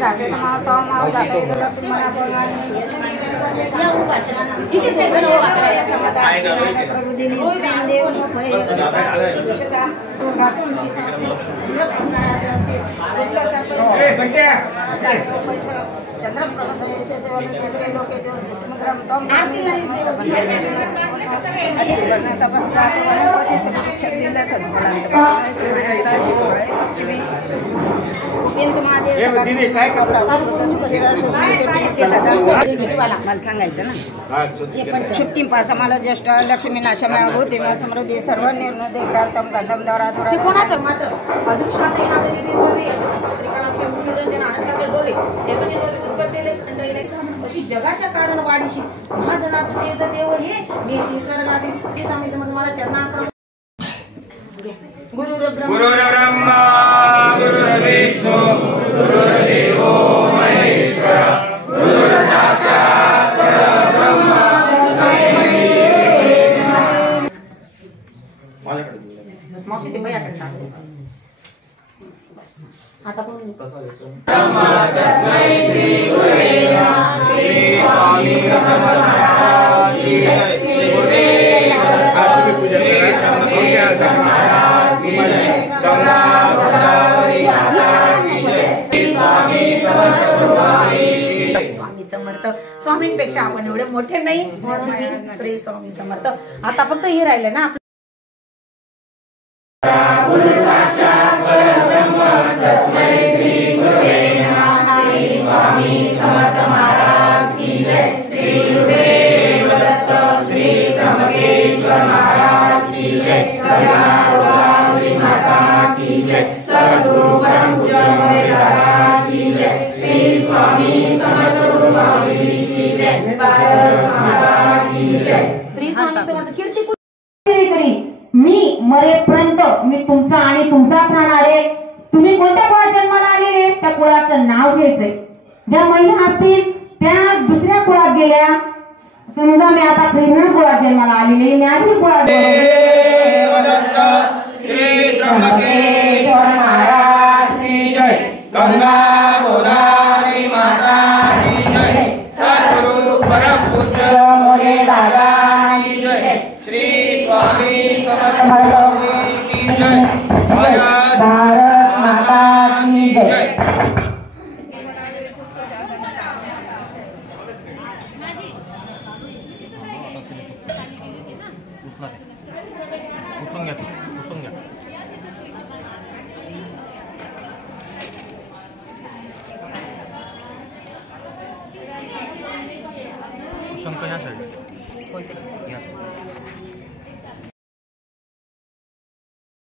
जागे मावतो माव जागे लक्ष्मी मना बोलवानी प्रभु दिनी श्री देव भय छटा तो रासून सीता चंद्र प्रभु से वाले लोग के जो समुद्र तम आरती अधिक करना तपस्या तो वनस्पति से शक्ति लेता सपनांत उपेन तुम्हारे दीदी काय प्रसाद होता सुखदेव दादा वाला मला सांगायचं ना हे पण छुट्टी पास मला ज्येष्ठ लक्ष्मी नाशमा होते मला समृद्धी सर्व निर्णय देवरातम गंधम दरा दरा कोणाचं मात्र अधुष्णात येणार निर्णय याच्या पत्रिकाला किंवा निरंजन अनंताचे डोले एकची जोडी उत्पत्तीले खंडईले अशी जगाच्या कारण वाढीशी महाजनार्थ तेज देव हे नेती स्वर्गासी श्री स्वामी समर्थ मला चरणार्पण गुरुर ब्रह्मा गुरुर विष्णू गुरुर देवो महेश्वर गुरुर साक्षात परब्रह्म तस्मै मावशी ते बया करता आता कोण ब्रह्मा तस्मै श्री गुरुवे नमः श्री स्वामी समर्थ महाराज की जय श्री गुरुदेव आपकी पूजा महाराज की जय गंगा गोदावरी माता की जय श्री स्वामी समर्थ गुरुवारी स्वामी समर्थ स्वामींपेक्षा आपण एवढे मोठे नाही श्री स्वामी समर्थ आता फक्त हे राहिले ना गुरु साक्षात परब्रह्म तस्मै श्री गुरुवे नमः श्री स्वामी समर्थ महाराज की जय श्री गुरुदेव दत्त श्री त्र्यंबकेश्वर महाराज की जय गंगा गोदावरी माता की जय सद्गुरु परम पूज्य दादा की जय श्री स्वामी समर्थ गुरुवारी की जय भारत माता की जय श्री स्वामी समर्थ कीर्ती करी मी मरेपर्यंत मी तुमचा आणि तुमचाच राहणार आहे तुम्ही कोणत्या कुळात जन्माला आलेले त्या कुळाचं नाव घ्यायचंय ज्या महिला असतील त्या दुसऱ्या कुळात गेल्या समजा मी आता खैरनार कुळात जन्माला आलेले न्यासी कुळात श्री त्र्यंबकेश्वर महाराज की जय गंगा गोदावरी माता की जय सद्गुरु परम पूज्य मोरे दादा की जय श्री स्वामी समर्थ की जय भारत माता की जय शंकर या साइड